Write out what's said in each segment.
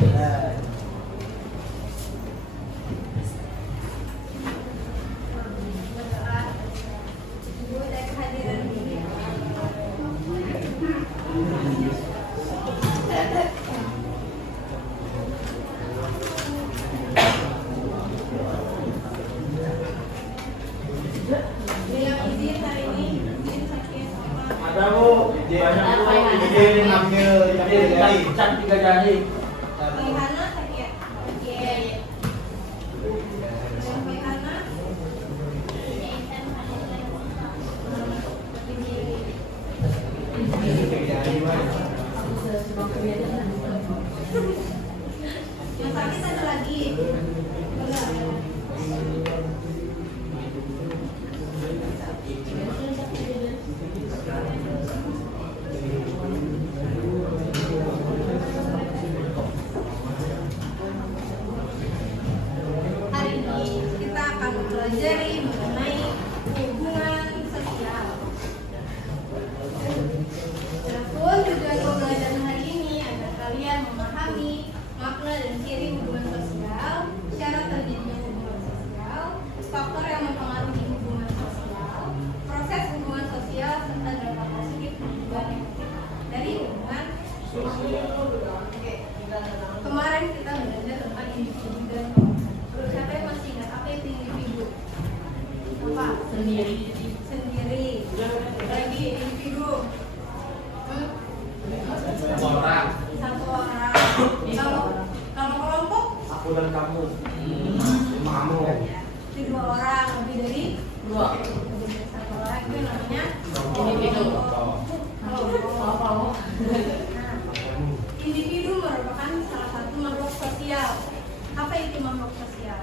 Ada Bu, banyak Bu, izin ambil pesan 3 jari. Yang sakit ada lagi. Hari ini kita akan mempelajari mengenai hubungan sosial. Adapun tujuan pembelajaran hari ini agar kalian memahami makna dan ciri hubungan sosial, syarat terjadinya hubungan sosial, faktor yang mempengaruhi hubungan sosial, proses hubungan sosial, serta dampak positif dan negatif dari hubungan sosial. Oke. Kemarin kita belajar tentang individu dan kelompok. Siapa yang masih ingat apa itu individu? Apa? Sendiri. Lagi individu. Satu orang. Kalau kelompok? Aku dan kamu. Kamu. Itu 2 orang, lebih dari 2. Satu orang itu namanya individu. Kelompok. Individu merupakan salah satu makhluk sosial. Apa itu makhluk sosial?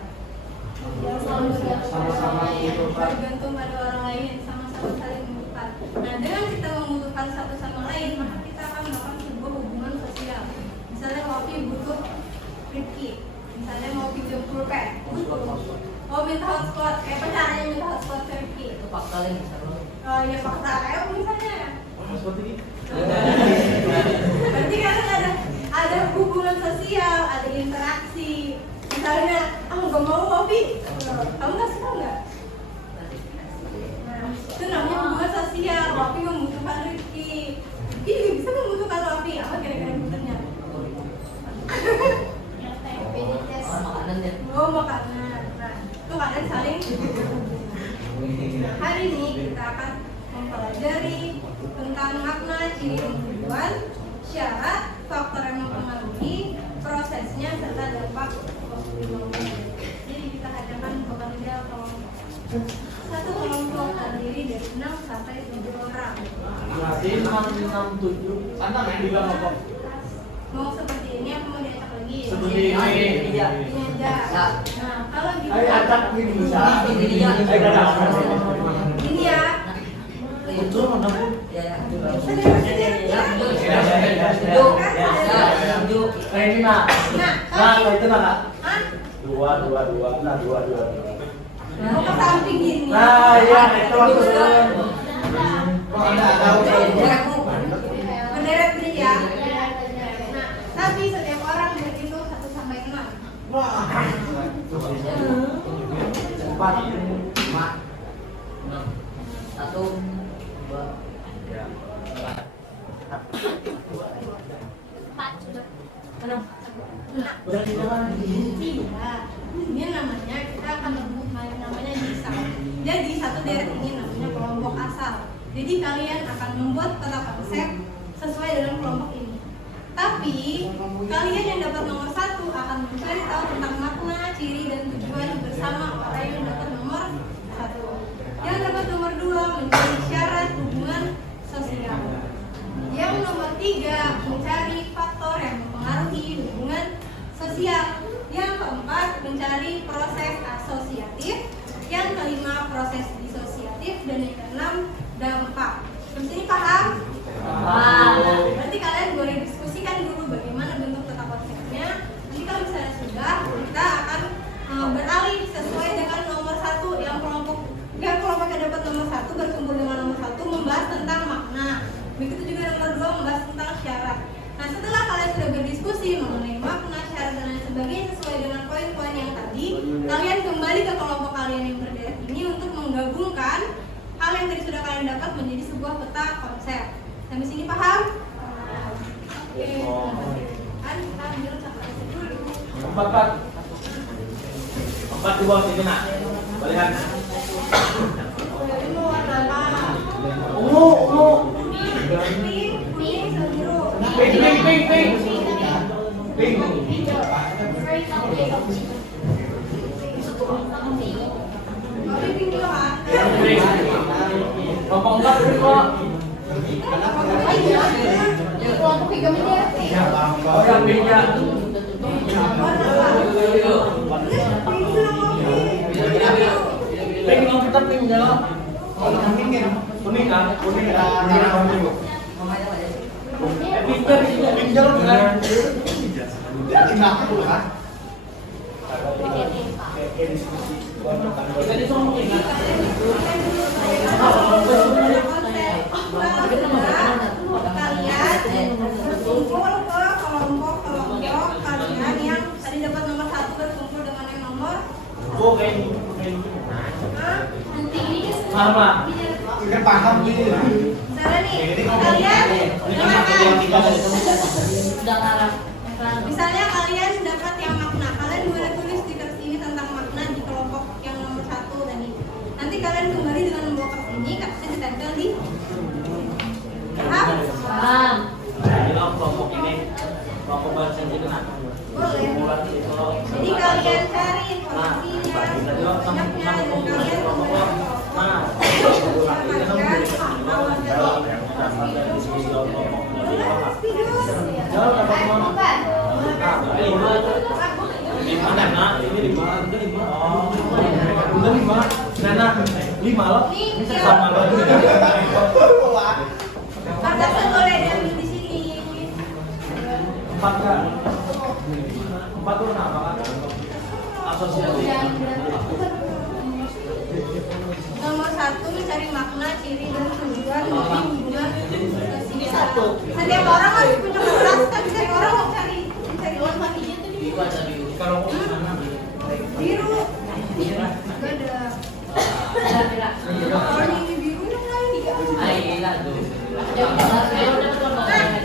Sama-sama bergantung pada orang lain, sama-sama saling membutuhkan. Nah, dengan kita membutuhkan satu sama lain, maka kita akan melakukan sebuah hubungan sosial. Misalnya Wafi butuh Rifki, misalnya mau pinjam pulpen, mau minta hotspot, kayak apa caranya minta hotspot ke Rifki? Itu fakta lain Ya fakta kayak misalnya. seperti ini. Berarti kan ada hubungan sosial, ada interaksi. Misalnya, nggak mau Wafi, kamu nggak suka nggak? Nah, itu namanya hubungan sosial. Wafi membutuhkan Rifki, Rifki juga bisa membutuhkan Wafi. Apa kira-kira butuhnya? makanan ya. Oh, makanan. Nah, itu kalian saling. Hari ini kita akan mempelajari tentang makna, ciri dan tujuan, syarat, faktor yang mempengaruhi, prosesnya, serta dampak positif. Jadi kita adakan bekerja kelompok. Satu kelompok terdiri dari 6 sampai 7 orang. Jelasin 667. Santai main di kelompok. Mau seperti ini apa mau diacak lagi? Seperti ini. Ini aja. Nah, kalau gitu. Ayo acak ini bisa. Ini ya. Ayo acak. Ini ya. Betul mana pun. Ya. Ini nak. Nah, itu nak. Hah? 2. Nah, 2. Mau ke samping gini. Nah, iya itu maksudnya. Berderet nih ya. Nah, tapi setiap orang berhitung 1 sampai 6. Wah. 4, 5, 6. 1, 2, 3. Berarti jangan Iya. Ini namanya kita akan menyebut namanya disa. Jadi satu deret ini namanya kelompok asal. Jadi kalian akan membuat tata konsep sesuai dengan kelompok ini. Tapi kalian yang dapat nomor 1 akan mencari tahu tentang makna, ciri dan tujuan bersama orang yang dapat nomor 1. Yang dapat nomor 2 mencari syarat hubungan sosial. Yang nomor 3 mencari faktor yang mempengaruhi hubungan sosial. Yang keempat mencari proses asosiatif. Yang kelima proses disosiatif dan yang keenam dampak. Terus ini paham? Berarti kalian boleh diskusikan dulu bagaimana bentuk tata konsepnya. Nanti kalau misalnya sudah, kita akan beralih sesuai dengan nomor 1 yang kelompok yang dapat nomor 1 berkumpul dengan nomor 1 membahas tentang makna. Begitu juga nomor 2 membahas tentang syarat. Nah, setelah kalian sudah berdiskusi mengenai makna, yang tadi sudah kalian dapat menjadi sebuah peta konsep. Sampai sini paham? Oke. Kan kita ambil satu dulu. Empat di bawah sini nak. Balikan. Ini mau warna apa? Ungu. Pink sama biru. Pink. Oh, ini pink juga kan? Kelompok empat kok. Kelompok 3 miliar. Oh yang pinknya. Warna apa? Pink yang kita pink jalan. Kuning kan? Kuning kan? Pink jalan kan? Jadi semua ingat. Kalian berkumpul ke kelompok kalian yang tadi dapat nomor 1 berkumpul dengan yang nomor Oke. Sama. Kita paham nih. Salah nih. Kalian ingatkan. Udah ngarang. Misalnya kalian dapat yang makna, kalian boleh tulis di kertas ini tentang makna di kelompok yang nomor 1 tadi. Nanti kalian kembali dengan membawa kertas ini, kertasnya ditempel di paham? Paham. Bilang kelompok ini kelompok bahasa Indonesia. Boleh. Jadi kalian cari informasinya, banyaknya, dan kalian kembali lima loh. Bisa sama loh. kertasnya boleh diambil di sini. Empat kan? Empat tuh apa kan? Asosiasi. Nomor 1 mencari makna, ciri dan tujuan dari hubungan Ini satu. setiap orang harus punya kertas kan, setiap orang mau cari warnanya tuh di Dua tadi. Kalau biru. Gak ada. Kalau ini biru yang lain tiga. Ayo gila tuh. Nah,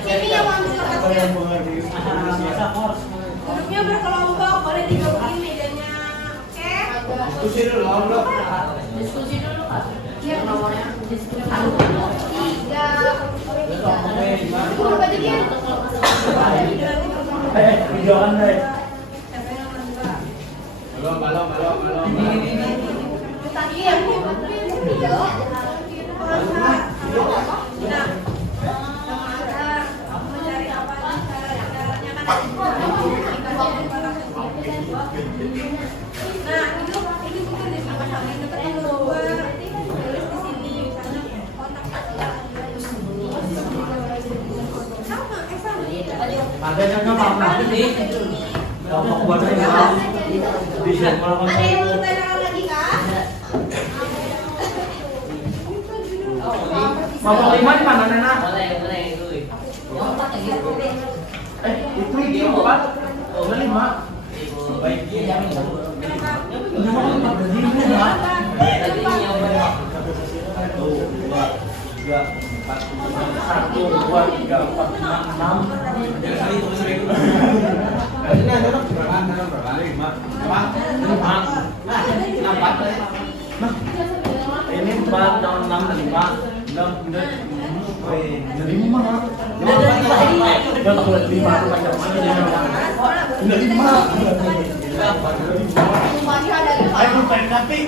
sini yang mau ambil kertasnya. Duduknya berkelompok, boleh digabungin mejanya. Oke? Diskusi dulu, ngobrol. Diskusi dulu Kak. Iya. Nomornya diskusi. 3. Berapa jadi ya? videoan deh. Siapa yang nomor 2? Belum. Tadi yang video. Nah, mencari apa caranya kan? Nah, ini juga deh sama-sama yang dapat nomor 2. Tulis di sini misalnya kontak sama, sama. Ada yang nggak paham nanti kelompok bahasa Indonesia. Bisa kalau Ada yang mau tanyakan lagi kah? kelompok lima di mana Nena? Boleh itu. Yang empat yang gitu. Itu di empat. Udah lima. Baik. Kenapa empat dari ini ya? Tadi yang berapa? 1, 2, 3, 4, 1, 2, 3, 4, 5, 6. Jadi tulis itu. Ini ada berapa? 5. Nah, ini 4, 6, 5, 6, 5. Udah tak boleh 5 tuh macam mana? Udah 5. Ayo pengen tapi.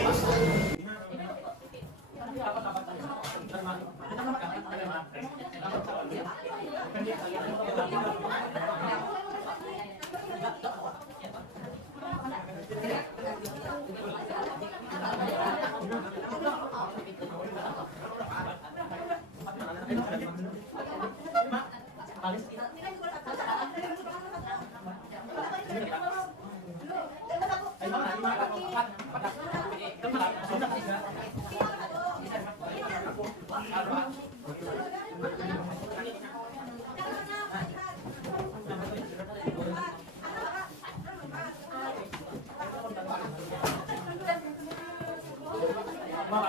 Mau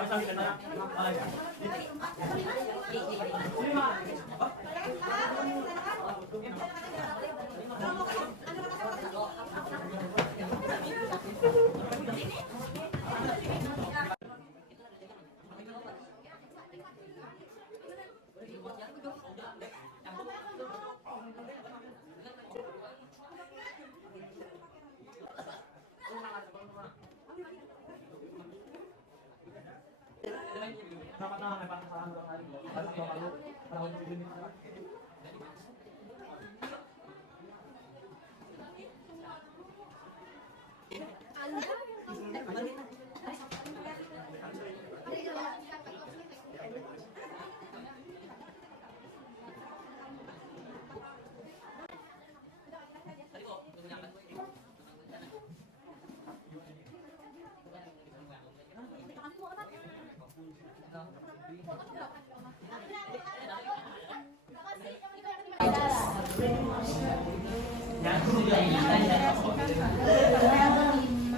Selamat malam, Pak. Salam dua kali. Salam dua kali. Salam dua kali.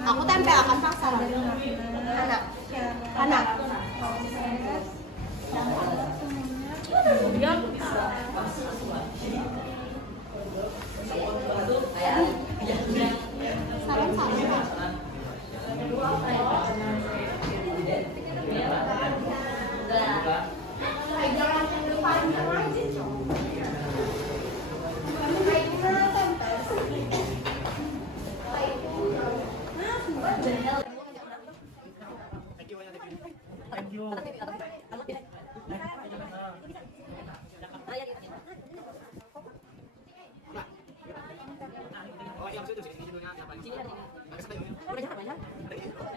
Aku tempelkan paksa anak anak salam salam Thank you.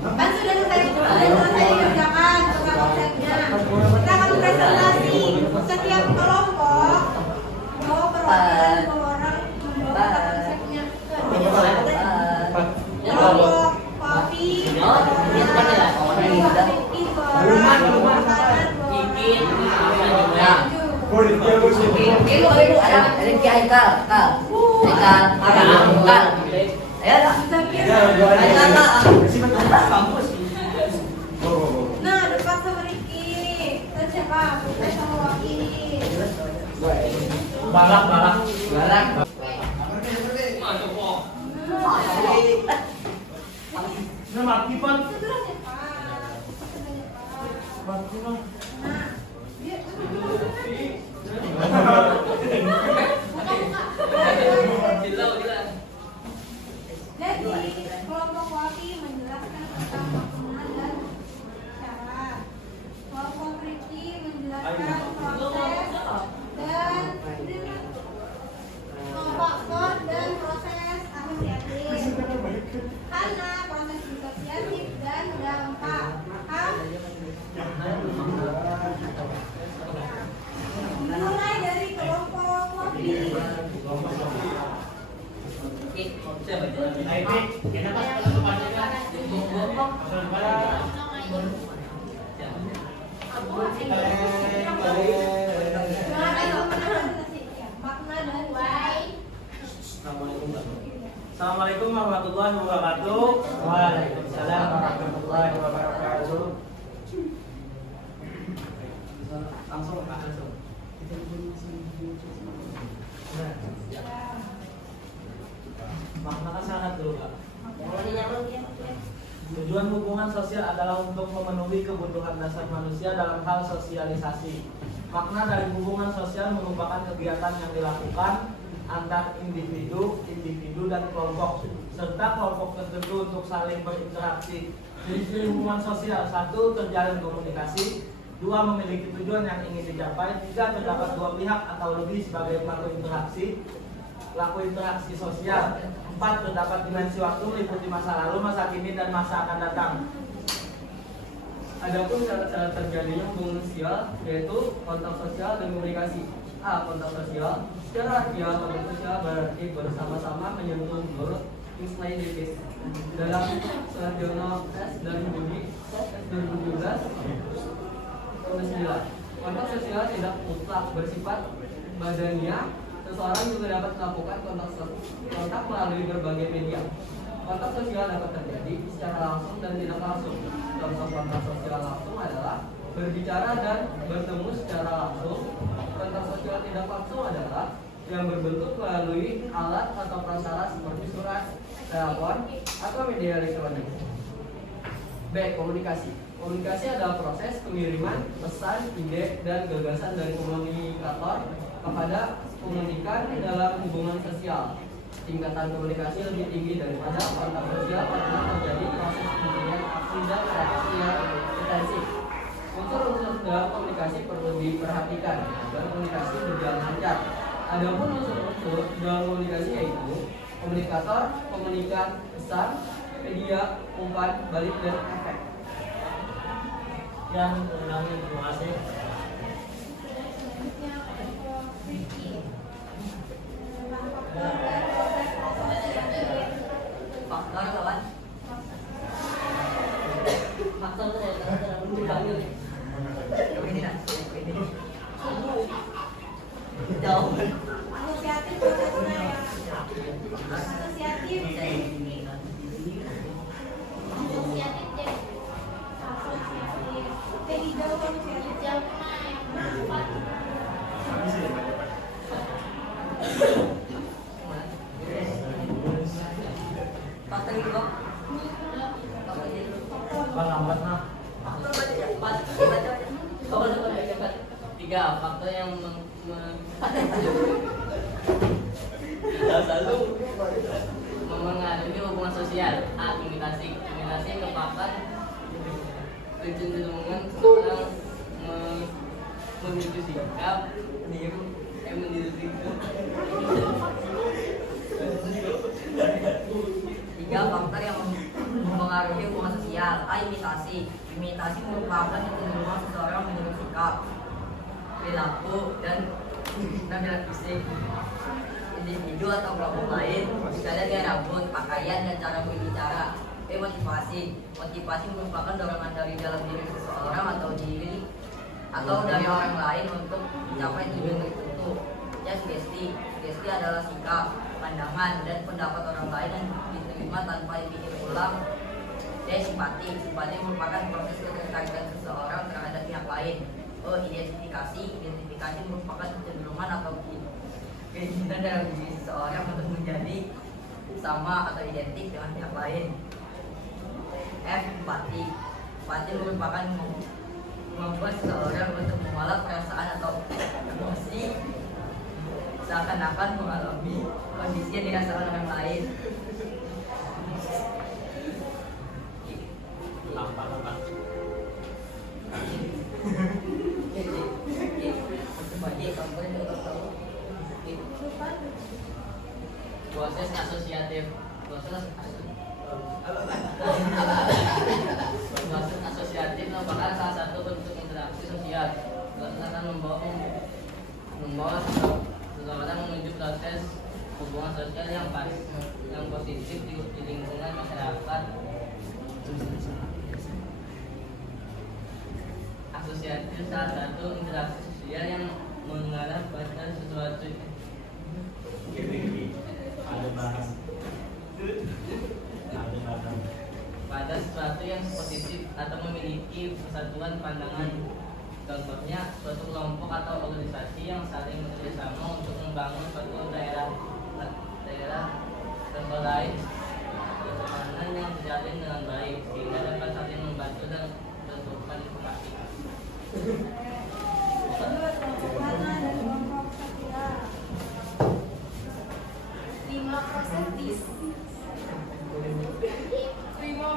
Kan sudah selesai dikerjakan tukang konsepnya. Kita akan presentasi setiap kelompok bawa perwakilan dua orang membawa konsepnya. Kelompok kopi, nah, depan sama Riki. Terus siapa? Putri sama Waki. Balak. Ini mati pan. Segera cepat. Mati pan. Nah, dia Jadi, kelompok Waki menjelaskan tentang makna dan syarat. Kelompok Riki menjelaskan proses dan faktor dan proses asosiatif. Hana proses disosiatif dan dampak. Paham? Mulai dari kelompok Waki. Assalamualaikum warahmatullahi wabarakatuh. Waalaikumsalam warahmatullahi wabarakatuh. Langsung Pak, langsung. Makna syarat dulu Pak. Tujuan hubungan sosial adalah untuk memenuhi kebutuhan dasar manusia dalam hal sosialisasi. Makna dari hubungan sosial merupakan kegiatan yang dilakukan antar individu dan kelompok serta kelompok tertentu untuk saling berinteraksi. Ciri hubungan sosial: 1. Terjalin komunikasi. 2. Memiliki tujuan yang ingin dicapai. 3. Terdapat dua pihak atau lebih sebagai pelaku interaksi sosial. 4. Terdapat dimensi waktu meliputi masa lalu, masa kini, dan masa akan datang. Adapun syarat-syarat terjadinya hubungan sosial yaitu kontak sosial dan komunikasi. A. Kontak sosial. Secara harfiah, kontak sosial berarti bersama-sama menyentuh menurut Kingsley Davis dalam surat jurnal S dan Juli 2017 tahun 9. Kontak sosial tidak mutlak bersifat badania. Seseorang juga dapat melakukan kontak melalui berbagai media. Kontak sosial dapat terjadi secara langsung dan tidak langsung. Contoh kontak sosial langsung adalah berbicara dan bertemu secara langsung. Kontak sosial tidak langsung adalah yang berbentuk melalui alat atau perantara seperti surat, telepon, atau media elektronik. B. Komunikasi. Komunikasi adalah proses pengiriman pesan, ide, dan gagasan dari komunikator kepada komunikan dalam hubungan sosial. Tingkatan komunikasi lebih tinggi daripada kontak sosial karena terjadi proses pemberian aksi dan reaksi yang intensif. Unsur-unsur dalam komunikasi perlu diperhatikan agar komunikasi berjalan lancar. Adapun unsur-unsur dalam komunikasi yaitu komunikator, komunikan, pesan, media, umpan, balik, dan efek. Yang ulangi, terima kasih. Faktor kawan. Faktor itu adalah dipanggil. Ini nak. Jauh. Asosiatif prosesnya ya. Asosiatif. Asosiatif deh. Asosiatif. Kayak hijau asosiatif jauh. Faktor itu kok. Lambat nah. Faktor baca. Coba cepat. 3. Faktor yang memengaruhi hubungan sosial. A. Komunikasi. Komunikasi merupakan kecenderungan seseorang menuju sikap, menuju sikap. 3. Faktor yang mempengaruhi hubungan sosial. A. Imitasi. Imitasi merupakan kecenderungan seseorang menurut sikap, perilaku, dan penampilan fisik individu atau kelompok lain, misalnya gaya rambut, pakaian, dan cara berbicara. B. Motivasi. Motivasi merupakan dorongan dari dalam diri seseorang atau dari orang lain untuk mencapai tujuan tertentu. C. Sugesti. Sugesti adalah sikap, pandangan, dan pendapat orang lain yang diterima tanpa dipikir ulang. D. Simpati. Simpati merupakan proses ketertarikan seseorang terhadap pihak lain. E. Identifikasi. Identifikasi merupakan kecenderungan atau keinginan dalam diri seseorang untuk menjadi sama atau identik dengan pihak lain. F. Empati. Empati merupakan membuat seseorang untuk mengolah perasaan atau emosi seakan-akan mengalami kondisi yang dirasakan orang lain. Proses asosiatif. Proses asosiatif merupakan salah satu bentuk interaksi sosial. Proses akan membawa seseorang menuju proses hubungan sosial yang positif di lingkungan masyarakat. Asosiatif salah satu interaksi sosial yang mengarah pada sesuatu. Pada sesuatu yang positif atau memiliki persatuan pandangan. Contohnya suatu kelompok atau organisasi yang saling bekerjasama untuk membangun suatu daerah contoh lain pertemanan yang terjalin dengan baik sehingga dapat saling membantu dan bertukar informasi.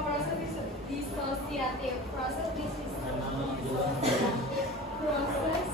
Proses disosiatif. Proses disosiatif Proses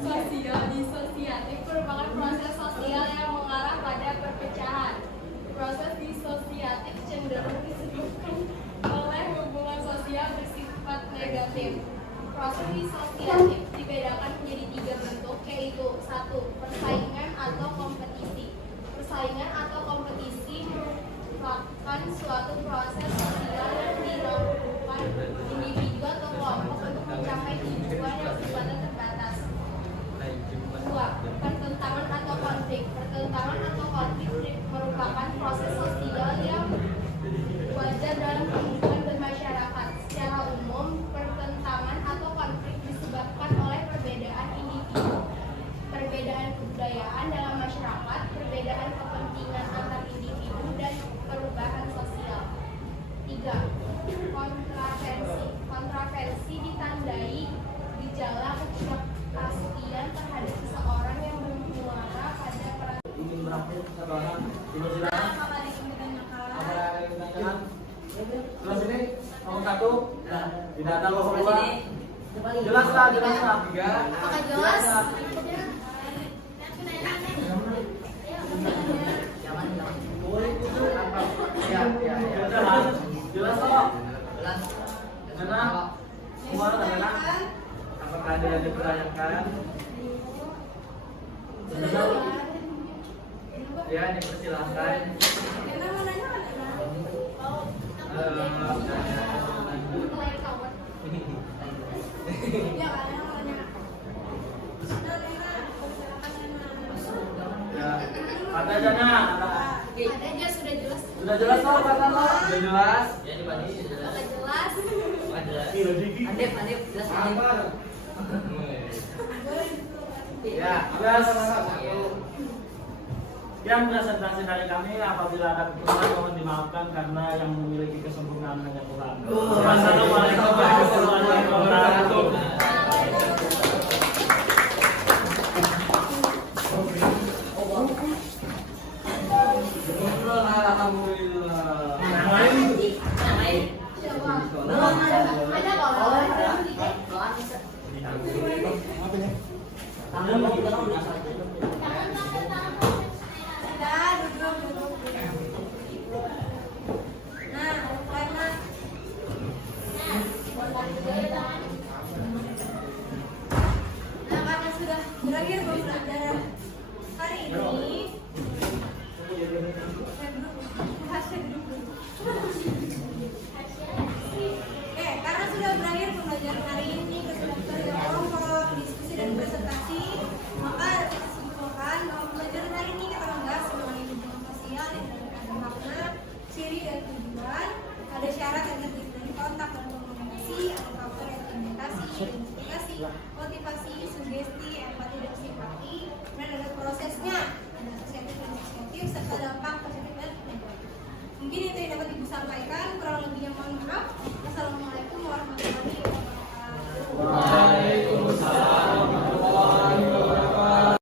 sosial disosiatif merupakan proses sosial yang mengarah pada perpecahan. Proses disosiatif cenderung disebabkan oleh hubungan sosial bersifat negatif. Proses disosiatif dibedakan menjadi 3 bentuk, yaitu 1. Persaingan atau kompetisi. Persaingan atau kompetisi merupakan suatu proses sosial yang dilakukan individu atau kelompok untuk mencapai tujuan yang sifatnya terbatas. 2. Pertentangan atau konflik. Pertentangan atau konflik merupakan proses sosial yang wajar dalam kehidupan bermasyarakat. Secara umum, pertentangan atau konflik disebabkan oleh perbedaan individu, perbedaan kebudayaan dalam masyarakat, perbedaan kepentingan antar individu, dan perubahan sosial. 3. Kontroversi. Kontroversi ditandai gejala ketidakpastian terhadap seseorang yang bermuara pada perasaan. Ingin berakhir persoalan dipersilakan. Apa tadi yang ditanyakan? Apa yang ditanyakan? Terus ini nomor 1 tidak ada nomor 2. Jelas lah, jelas lah. 3. Apakah jelas? Jelas kok. Karena semua adalah apakah ada yang dipertanyakan? Ya, dipersilakan. Ya, kata Jana, Ada aja sudah jelas. sudah jelas kok kata lo? Sudah jelas. Ya dibanding sudah jelas. Sudah jelas. Andep jelas andep. Ya, jelas. Yang presentasi dari kami, apabila ada kekurangan mohon dimaafkan karena yang memiliki kesempurnaan hanya Tuhan. Wassalamualaikum warahmatullahi wabarakatuh.